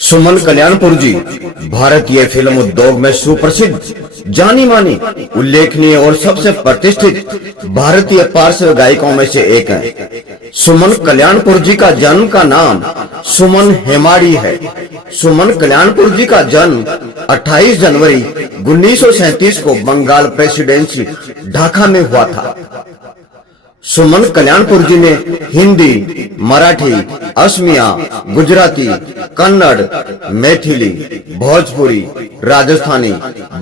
सुमन कल्याणपुर जी भारतीय फिल्म उद्योग में सुप्रसिद्ध, जानी मानी, उल्लेखनीय और सबसे प्रतिष्ठित भारतीय पार्श्व गायकों में से एक हैं। सुमन कल्याणपुर जी का जन्म का नाम सुमन हेमाड़ी है। सुमन कल्याणपुर जी का जन्म 28 जनवरी 1937 को बंगाल प्रेसिडेंसी ढाका में हुआ था। सुमन कल्याणपुर जी ने हिंदी, मराठी, असमिया, गुजराती, कन्नड़, मैथिली, भोजपुरी, राजस्थानी,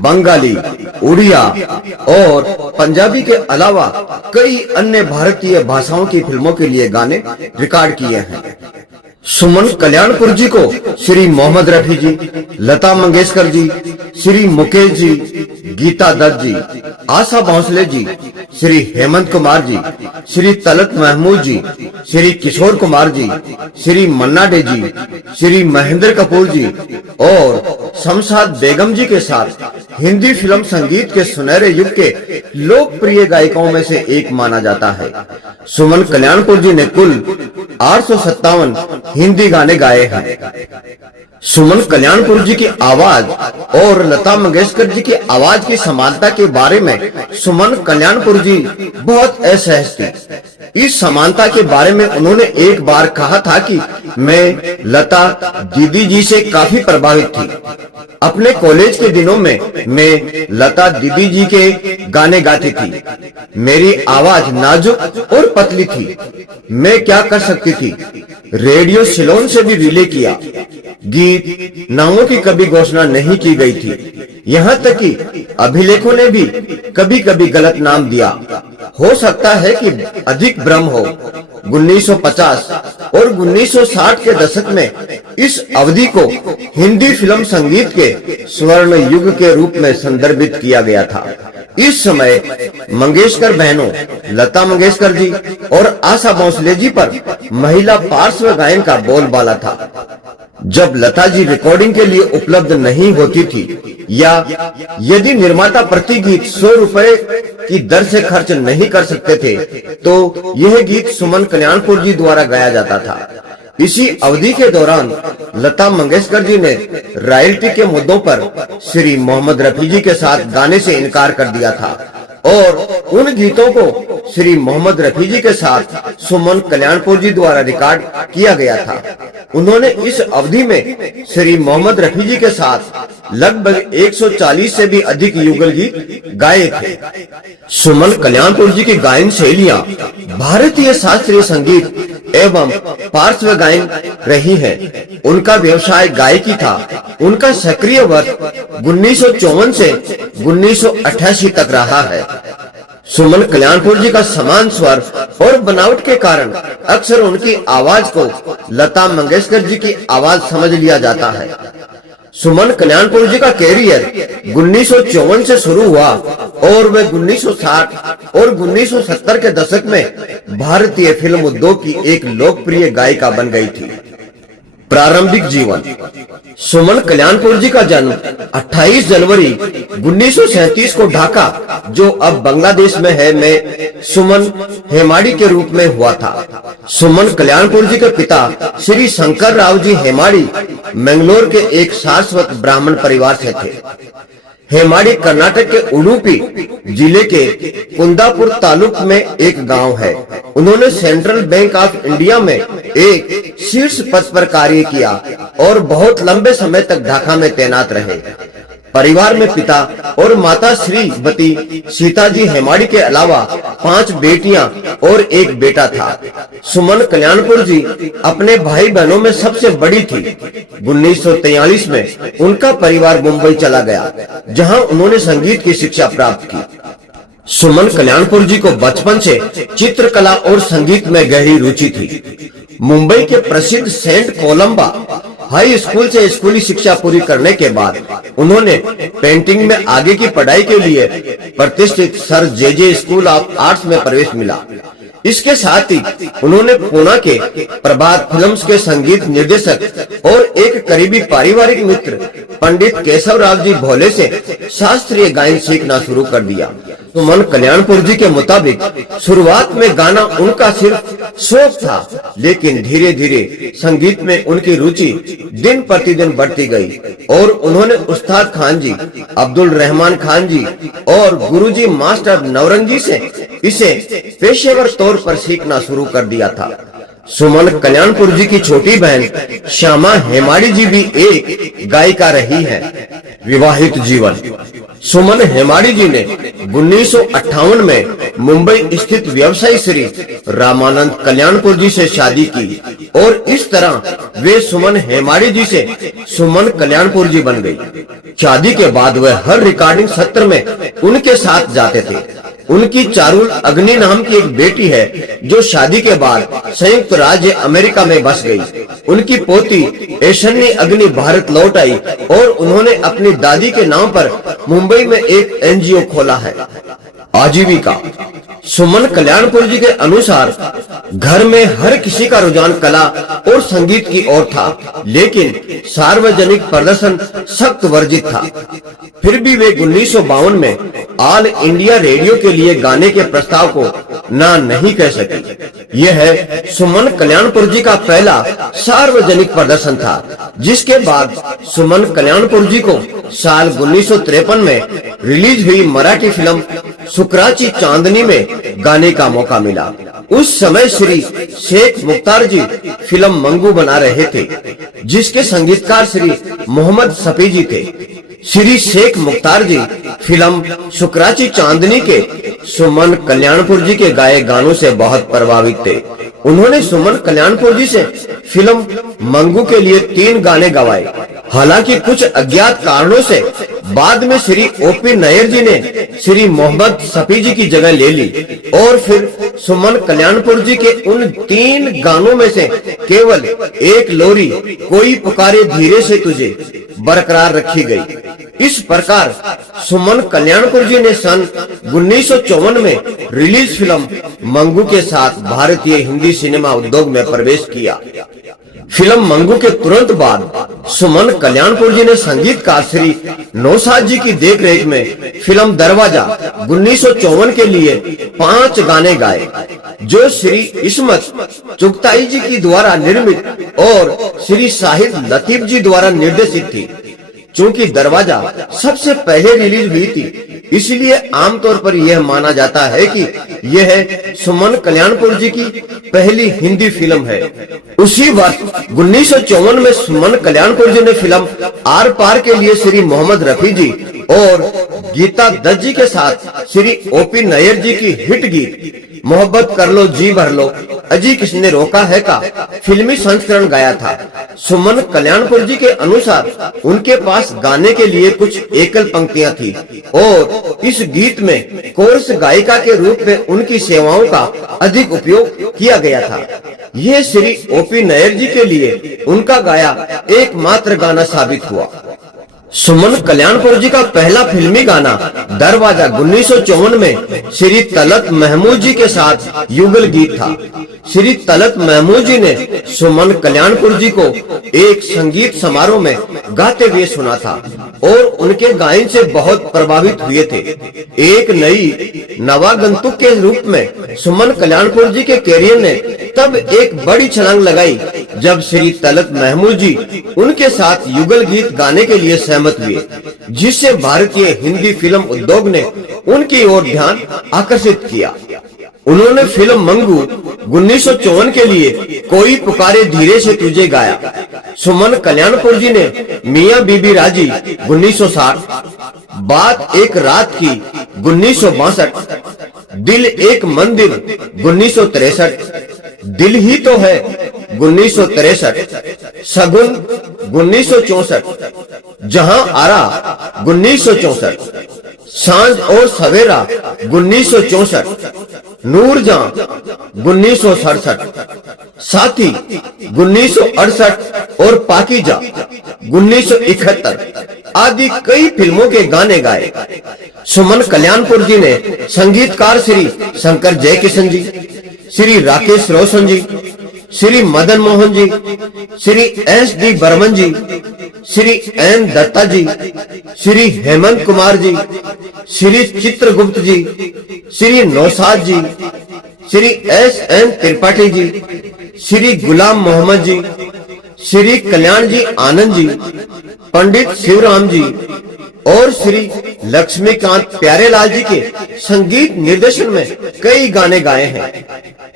बंगाली, उड़िया और पंजाबी के अलावा कई अन्य भारतीय भाषाओं की फिल्मों के लिए गाने रिकॉर्ड किए हैं। सुमन कल्याणपुर जी को श्री मोहम्मद रफी जी, लता मंगेशकर जी, श्री मुकेश जी, गीता दत्त जी, आशा भोसले जी, श्री हेमंत कुमार जी, श्री तलत महमूद जी, श्री किशोर कुमार जी, श्री मन्ना डे जी, श्री महेंद्र कपूर जी और शमशाद बेगम जी के साथ हिंदी फिल्म संगीत के सुनहरे युग के लोकप्रिय गायकों में से एक माना जाता है। सुमन कल्याणपुर जी ने कुल 857 हिंदी गाने गाए हैं। सुमन कल्याणपुर जी की आवाज और लता मंगेशकर जी की आवाज की समानता के बारे में सुमन कल्याणपुर जी बहुत असहज थी। इस समानता के बारे में उन्होंने एक बार कहा था कि मैं लता दीदी जी से काफी प्रभावित थी। अपने कॉलेज के दिनों में मैं लता दीदी जी के गाने गाती थी। मेरी आवाज नाजुक और पतली थी। मैं क्या कर सकती थी? रेडियो सिलोन से भी रिले किया। गीत नामों की कभी घोषणा नहीं की गई थी। यहाँ तक कि अभिलेखों ने भी कभी कभी गलत नाम दिया। हो सकता है कि अधिक भ्रम हो। 1950 और 1960 के दशक में इस अवधि को हिंदी फिल्म संगीत के स्वर्ण युग के रूप में संदर्भित किया गया था। इस समय मंगेशकर बहनों लता मंगेशकर जी और आशा भोसले जी पर महिला पार्श्व गायन का बोलबाला था। जब लता जी रिकॉर्डिंग के लिए उपलब्ध नहीं होती थी या यदि निर्माता प्रति गीत 100 रुपए की दर से खर्च नहीं कर सकते थे तो यह गीत सुमन कल्याणपुर जी द्वारा गाया जाता था। इसी अवधि के दौरान लता मंगेशकर जी ने रॉयल्टी के मुद्दों पर श्री मोहम्मद रफी जी के साथ गाने से इनकार कर दिया था और उन गीतों को श्री मोहम्मद रफी जी के साथ सुमन कल्याणपुर जी द्वारा रिकॉर्ड किया गया था। उन्होंने इस अवधि में श्री मोहम्मद रफी जी के साथ लगभग 140 से भी अधिक युगल गीत गाए थे। सुमन कल्याणपुर जी की गायन शैलियां भारतीय शास्त्रीय संगीत एवं पार्श्व गायन रही है। उनका व्यवसाय गायकी था। उनका सक्रिय वर्ष 1954 से 1988 तक रहा है। सुमन कल्याणपुर जी का समान स्वर और बनावट के कारण अक्सर उनकी आवाज को लता मंगेशकर जी की आवाज समझ लिया जाता है। सुमन कल्याणपुर जी का कैरियर 1954 से शुरू हुआ और वे 1960 और 1970 के दशक में भारतीय फिल्म उद्योग की एक लोकप्रिय गायिका बन गई थी। प्रारंभिक जीवन। सुमन कल्याणपुर जी का जन्म 28 जनवरी 1937 को ढाका, जो अब बांग्लादेश में है, में सुमन हेमाड़ी के रूप में हुआ था। सुमन कल्याणपुर जी के पिता श्री शंकर राव जी हेमाड़ी मैंगलोर के एक शाश्वत ब्राह्मण परिवार से थे। हेमाड़ी कर्नाटक के उडुपी जिले के कुंदापुर तालुक में एक गांव है। उन्होंने सेंट्रल बैंक ऑफ इंडिया में एक शीर्ष पद पर कार्य किया और बहुत लंबे समय तक ढाका में तैनात रहे। परिवार में पिता और माता श्रीमती सीता जी हेमाड़ी के अलावा 5 बेटियां और एक बेटा था। सुमन कल्याणपुर जी अपने भाई बहनों में सबसे बड़ी थी। 1943 में उनका परिवार मुंबई चला गया, जहां उन्होंने संगीत की शिक्षा प्राप्त की। सुमन कल्याणपुर जी को बचपन से चित्रकला और संगीत में गहरी रुचि थी। मुंबई के प्रसिद्ध सेंट कोलंबा हाई स्कूल से स्कूली शिक्षा पूरी करने के बाद उन्होंने पेंटिंग में आगे की पढ़ाई के लिए प्रतिष्ठित sir J school of arts में प्रवेश मिला। इसके साथ ही उन्होंने पुणे के प्रभात फिल्म्स के संगीत निर्देशक और एक करीबी पारिवारिक मित्र पंडित केशव राव जी भोले से शास्त्रीय गायन सीखना शुरू कर दिया। सुमन कल्याणपुर जी के मुताबिक शुरुआत में गाना उनका सिर्फ शौक था, लेकिन धीरे धीरे संगीत में उनकी रुचि दिन प्रतिदिन बढ़ती गई और उन्होंने उस्ताद खान जी, अब्दुल रहमान खान जी और गुरुजी मास्टर नवरंगी से इसे पेशेवर तौर पर सीखना शुरू कर दिया था। सुमन कल्याणपुर जी की छोटी बहन श्यामा हेमाड़ी जी भी एक गायिका रही है। विवाहित जीवन। सुमन हेमाड़ी जी ने 1958 में मुंबई स्थित व्यवसायी श्री रामानंद कल्याणपुर जी से शादी की और इस तरह वे सुमन हेमाड़ी जी से सुमन कल्याणपुर जी बन गई। शादी के बाद वे हर रिकॉर्डिंग सत्र में उनके साथ जाते थे। उनकी चारुल अग्नि नाम की एक बेटी है जो शादी के बाद संयुक्त राज्य अमेरिका में बस गई। उनकी पोती ऐशन्नी अग्नि भारत लौट आई और उन्होंने अपनी दादी के नाम पर मुंबई में एक एनजीओ खोला है। आजीविका। सुमन कल्याणपुर जी के अनुसार घर में हर किसी का रुझान कला और संगीत की ओर था, लेकिन सार्वजनिक प्रदर्शन सख्त वर्जित था। फिर भी वे 1952 में ऑल इंडिया रेडियो के लिए गाने के प्रस्ताव को ना नहीं कह सकी। यह है सुमन कल्याणपुर जी का पहला सार्वजनिक प्रदर्शन था, जिसके बाद सुमन कल्याणपुर जी को साल 1953 में रिलीज हुई मराठी फिल्म शुक्राची चांदनी में गाने का मौका मिला। उस समय श्री शेख मुख्तार जी फिल्म मंगू बना रहे थे, जिसके संगीतकार श्री मोहम्मद सफी जी थे। श्री शेख मुख्तार जी फिल्म शुक्राची चांदनी के सुमन कल्याणपुर जी के गाए गानों से बहुत प्रभावित थे। उन्होंने सुमन कल्याणपुर जी से फिल्म मंगू के लिए 3 गाने गवाए। हालांकि कुछ अज्ञात कारणों से बाद में श्री ओपी नायर जी ने श्री मोहम्मद सफी जी की जगह ले ली और फिर सुमन कल्याणपुर जी के उन 3 गानों में से केवल एक लोरी कोई पुकारे धीरे से तुझे बरकरार रखी गई। इस प्रकार सुमन कल्याणपुर जी ने सन 1954 में रिलीज फिल्म मंगू के साथ भारतीय हिंदी सिनेमा उद्योग में प्रवेश किया। फिल्म मंगू के तुरंत बाद सुमन कल्याणपुर जी ने संगीतकार श्री नौशाद जी की देखरेख में फिल्म दरवाजा 1954 के लिए 5 गाने गाए, जो श्री इस्मत चुगताई जी की द्वारा निर्मित और श्री शाहिद लतीफ जी द्वारा निर्देशित थी। चूंकि दरवाजा सबसे पहले रिलीज हुई थी, इसलिए आमतौर पर यह माना जाता है कि यह सुमन कल्याणपुर जी की पहली हिंदी फिल्म है। उसी वर्ष 1954 में सुमन कल्याणपुर जी ने फिल्म आर पार के लिए श्री मोहम्मद रफी जी और गीता दत्त जी के साथ श्री ओपी नायर जी की हिट गीत मोहब्बत कर लो जी भर लो अजी किसने रोका है का फिल्मी संस्करण गाया था। सुमन कल्याणपुर जी के अनुसार उनके पास गाने के लिए कुछ एकल पंक्तियां थी और इस गीत में कोरस गायिका के रूप में उनकी सेवाओं का अधिक उपयोग किया गया था। यह श्री ओपी नायर जी के लिए उनका गाया एकमात्र गाना साबित हुआ। सुमन कल्याणपुर जी का पहला फिल्मी गाना दरवाजा 1954 में श्री तलत महमूद जी के साथ युगल गीत था। श्री तलत महमूद जी ने सुमन कल्याणपुर जी को एक संगीत समारोह में गाते हुए सुना था और उनके गायन से बहुत प्रभावित हुए थे। एक नई नवागंतुक के रूप में सुमन कल्याणपुर जी के कैरियर ने तब एक बड़ी छलांग लगाई जब श्री तलत महमूद जी उनके साथ युगल गीत गाने के लिए सहमत हुए, जिससे भारतीय हिंदी फिल्म उद्योग ने उनकी ओर ध्यान आकर्षित किया। उन्होंने फिल्म मंगू 1954 के लिए कोई पुकारे धीरे से तुझे गाया। सुमन कल्याणपुर जी ने मियां बीबी राजी 1960, बात एक रात की 1962, दिल एक मंदिर 1963, दिल ही तो है 1963, सगुन 1964, जहां आरा 1964, सांझ और सवेरा 1964, नूरजहां 1967, साथी 1968 और पाकीजा 1971 आदि कई फिल्मों के गाने गाए। सुमन कल्याणपुर जी ने संगीतकार श्री शंकर जयकिशन जी, श्री राकेश रोशन जी, श्री मदन मोहन जी, श्री एस डी बर्मन जी, श्री एन दत्ता जी, श्री हेमंत कुमार जी, श्री चित्रगुप्त जी, श्री नौशाद जी, श्री एस एन त्रिपाठी जी, श्री गुलाम मोहम्मद जी, श्री कल्याण जी आनंद जी, पंडित शिवराम जी और श्री लक्ष्मीकांत प्यारेलाल जी के संगीत निर्देशन में कई गाने गाए हैं।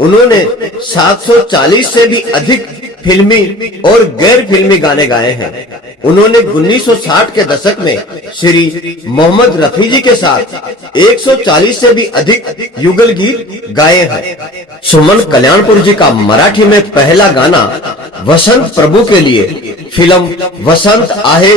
उन्होंने 740 से भी अधिक फिल्मी और गैर फिल्मी गाने गाए हैं। उन्होंने 1960 के दशक में श्री मोहम्मद रफी जी के साथ 140 से भी अधिक युगल गीत गाए हैं। सुमन कल्याणपुर जी का मराठी में पहला गाना वसंत प्रभु के लिए फिल्म वसंत आहे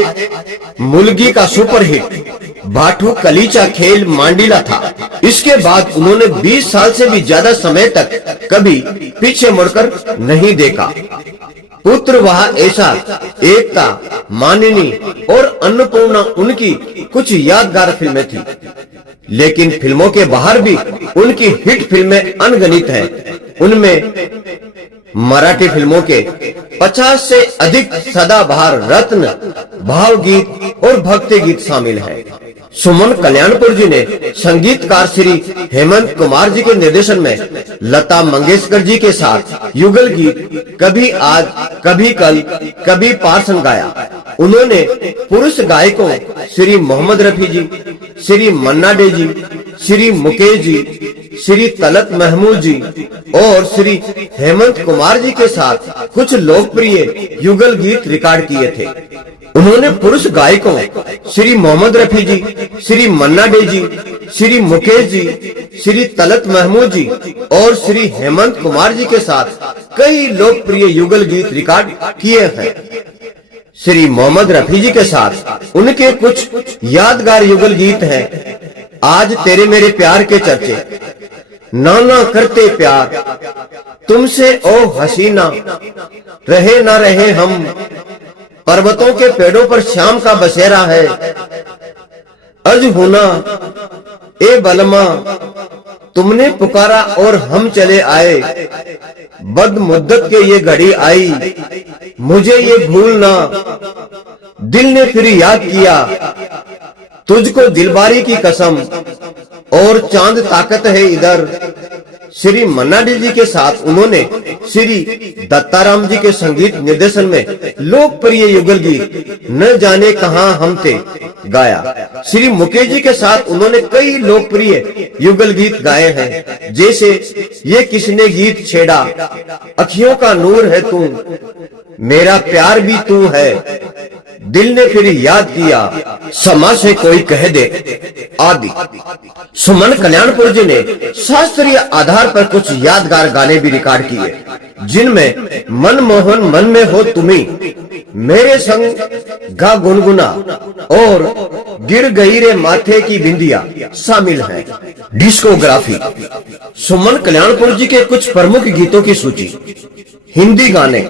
मुलगी का सुपरहिट भाटू कलीचा खेल मांडीला था। इसके बाद उन्होंने 20 साल से भी ज्यादा समय तक कभी पीछे मुड़कर नहीं देखा। पुत्र वह ऐसा, एकता, मानिनी और अन्नपूर्णा उनकी कुछ यादगार फिल्में थी, लेकिन फिल्मों के बाहर भी उनकी हिट फिल्में अनगिनत हैं। उनमें मराठी फिल्मों के 50 से अधिक सदाबहार रत्न, भावगीत और भक्ति गीत शामिल हैं। सुमन कल्याणपुर जी ने संगीतकार श्री हेमंत कुमार जी के निर्देशन में लता मंगेशकर जी के साथ युगल गीत कभी आज कभी कल कभी पार्सन गाया। उन्होंने पुरुष गायकों श्री मोहम्मद रफी जी, श्री मन्ना डे जी, श्री मुकेश जी, श्री तलत महमूद जी और श्री हेमंत कुमार जी के साथ कुछ लोकप्रिय युगल गीत रिकॉर्ड किए थे। उन्होंने पुरुष गायकों श्री मोहम्मद रफी जी, श्री मन्ना डे जी, श्री मुकेश जी, श्री तलत महमूद जी और श्री हेमंत कुमार जी के साथ कई लोकप्रिय युगल गीत रिकॉर्ड किए हैं। श्री मोहम्मद रफी जी के साथ उनके कुछ यादगार युगल गीत हैं। आज तेरे मेरे प्यार के चर्चे, नाना करते प्यार, तुमसे ओ हसीना, रहे ना रहे हम, पर्वतों के पेड़ों पर शाम का बसेरा है, अज होना ए बलमा, तुमने पुकारा और हम चले आए, बद मुद्दत के ये घड़ी आई, मुझे ये भूलना, दिल ने फिर याद किया, तुझको दिलबारी की कसम, और चांद ताकत है इधर। श्री मन्ना डे जी के साथ उन्होंने श्री दत्ताराम जी के संगीत निर्देशन में लोकप्रिय युगल गीत न जाने कहां हम थे गाया। श्री मुकेश जी के साथ उन्होंने कई लोकप्रिय युगल गीत गाए हैं, जैसे ये किसने गीत छेड़ा, अखियों का नूर है तू, मेरा प्यार भी तू है, दिल ने फिर याद किया, समा से कोई कह दे आदि। सुमन कल्याणपुर जी ने शास्त्रीय आधार पर कुछ यादगार गाने भी रिकॉर्ड किए, जिनमें मनमोहन मन में हो तुम्ही, मेरे संग गा गुनगुना और गिर गई रे माथे की बिंदिया शामिल हैं। डिस्कोग्राफी। सुमन कल्याणपुर जी के कुछ प्रमुख गीतों की सूची। हिंदी गाने,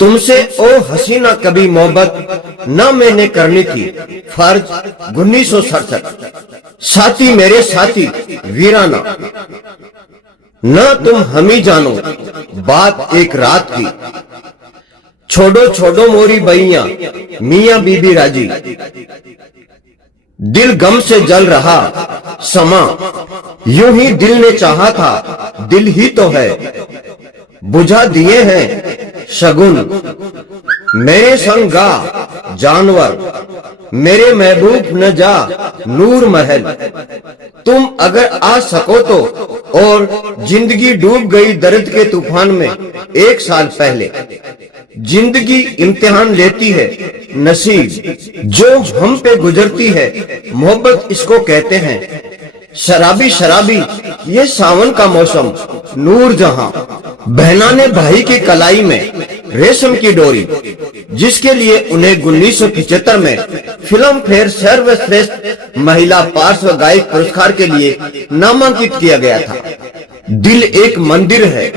तुमसे ओ हसीना कभी मोहब्बत ना मैंने करनी थी, फर्ज 1967, साथी मेरे साथी वीराना, ना तुम हम ही जानो, बात एक रात की, छोड़ो छोड़ो मोरी बइया, मियां बीबी राजी, दिल गम से जल रहा समा, यूं ही दिल ने चाहा था, दिल ही तो है, बुझा दिए हैं शगुन, मेरे संग गा जानवर, मेरे महबूब न जा नूर महल, तुम अगर आ सको तो, और जिंदगी डूब गई दर्द के तूफान में 1 साल पहले, जिंदगी इम्तिहान लेती है, नसीब जो हम पे गुजरती है, मोहब्बत इसको कहते हैं, शराबी शराबी ये सावन का मौसम, नूर जहां, बहना ने भाई की कलाई में रेशम की डोरी, जिसके लिए उन्हें 1975 में फिल्म फेयर सर्वश्रेष्ठ महिला पार्श्व गायक पुरस्कार के लिए नामांकित किया गया था। दिल एक मंदिर है,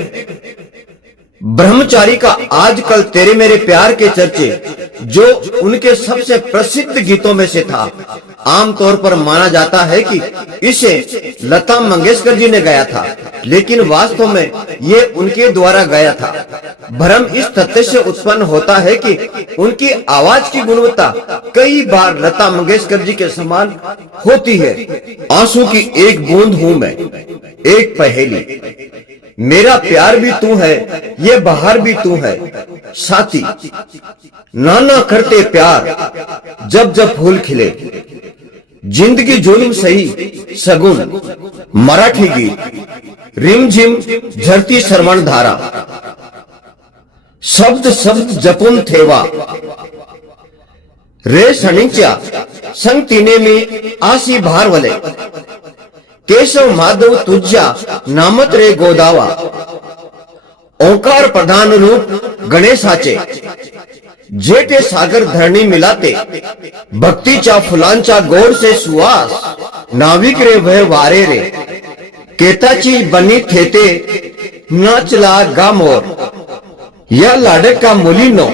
ब्रह्मचारी का आजकल तेरे मेरे प्यार के चर्चे, जो उनके सबसे प्रसिद्ध गीतों में से था, आमतौर पर माना जाता है कि इसे लता मंगेशकर जी ने गाया था, लेकिन वास्तव में ये उनके द्वारा गाया था। भ्रम इस तथ्य से उत्पन्न होता है कि उनकी आवाज की गुणवत्ता कई बार लता मंगेशकर जी के समान होती है। आंसू की एक बूंद हूं मैं, एक पहेली, मेरा प्यार भी तू है, ये बहार भी तू है साथी, नाना करते प्यार जब जब फूल खिले, जिंदगी जुल्म सही सगुन। मराठी गीत, रिमझिम झरती श्रवण धारा, शब्द शब्द जपून ठेवा, रे सणीच्या संगतीने मी आसी भारवले, केशव माधव तुझ्या नामत रे गोदावा, ओंकार प्रधान रूप गणेशाचे, जेटे सागर धरणी मिलाते, भक्तीच्या फुलांच्या गोड से सुवास, नाविक रे वह वारे रे, केताची बनी थेते नाचला गामोर, या लाडका मुलीनो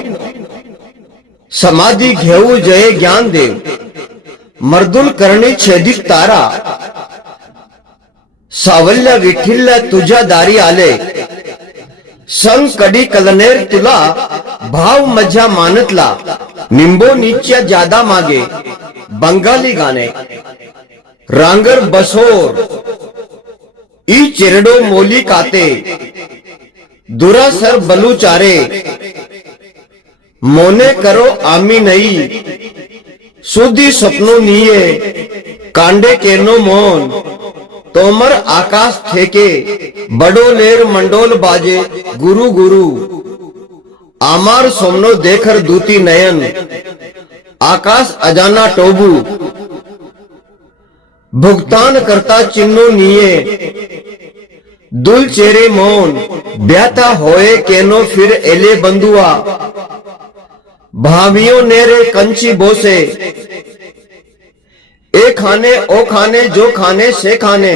समाधी घेऊ जय ज्ञानदेव, मर्दुल करणी छेदित तारा, सावल्या विठिल्ल्या तुझ्या दारी आले, संग कडी कलनेर तुला भाव मजा मानतला, निंबो नीच्या जादा मागे बंगाली गाणे, रांगर बसोर ई चिरडो मोली काते, दुरासर बलुचारे, मोने करो आमी नहीं, सुधी स्वप्नो निये, कांडे केनो मोन, तोमर आकाश ठेके, बडोलेर मंडोल बाजे गुरु गुरु, आमार सोमनो देखर दूती नयन, आकाश अजाना टोबू, भुगतान करता चिन्नो निये, दुल चेरे मौन, ब्याता होए केनो फिर एले बंदुआ, भावियों नेरे कंची बोसे, ए खाने ओ खाने जो खाने से खाने,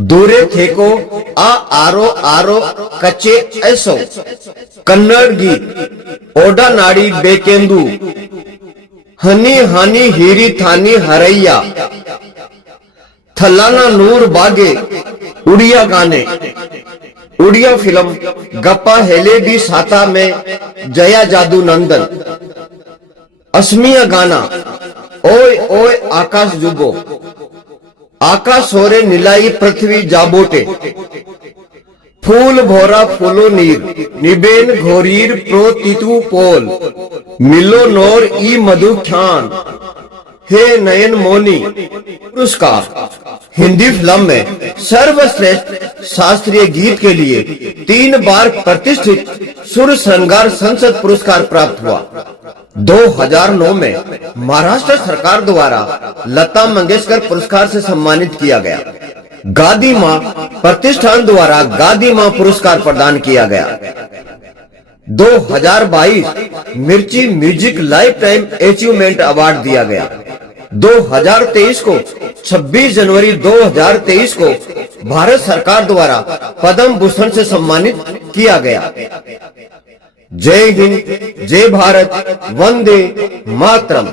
दूरे थेको आ आरो आरो कच्चे ऐसो, कन्नड़ गीत, ओडा नाड़ी बेकेंदू, हनी हानी हीरी थानी हरैया, थलाना नूर बागे, उड़िया गाने, उड़िया फिल्म गप्पा हेले भी साता में जया जादू नंदन, असमिया गाना, ओय ओय आकाश जुबो, आकाश होरे नीलाई पृथ्वी जाबोटे, फूल भोरा फूलो नीर, निबेन घोरीर प्रो तितु पोल, मिलो नोर ई मधु ख्यान, हे नयन मोनी। पुरस्कार, हिंदी फिल्म में सर्वश्रेष्ठ शास्त्रीय गीत के लिए 3 बार प्रतिष्ठित सुर श्रृंगार संसद पुरस्कार प्राप्त हुआ। 2009 में महाराष्ट्र सरकार द्वारा लता मंगेशकर पुरस्कार से सम्मानित किया गया। गादी मां प्रतिष्ठान द्वारा गादी मां पुरस्कार प्रदान किया गया। 2022 मिर्ची music life time achievement award दिया गया। 2023 को 26 जनवरी 2023 को भारत सरकार द्वारा पद्म भूषण से सम्मानित किया गया। जय हिंद, जय भारत, वंदे मातरम।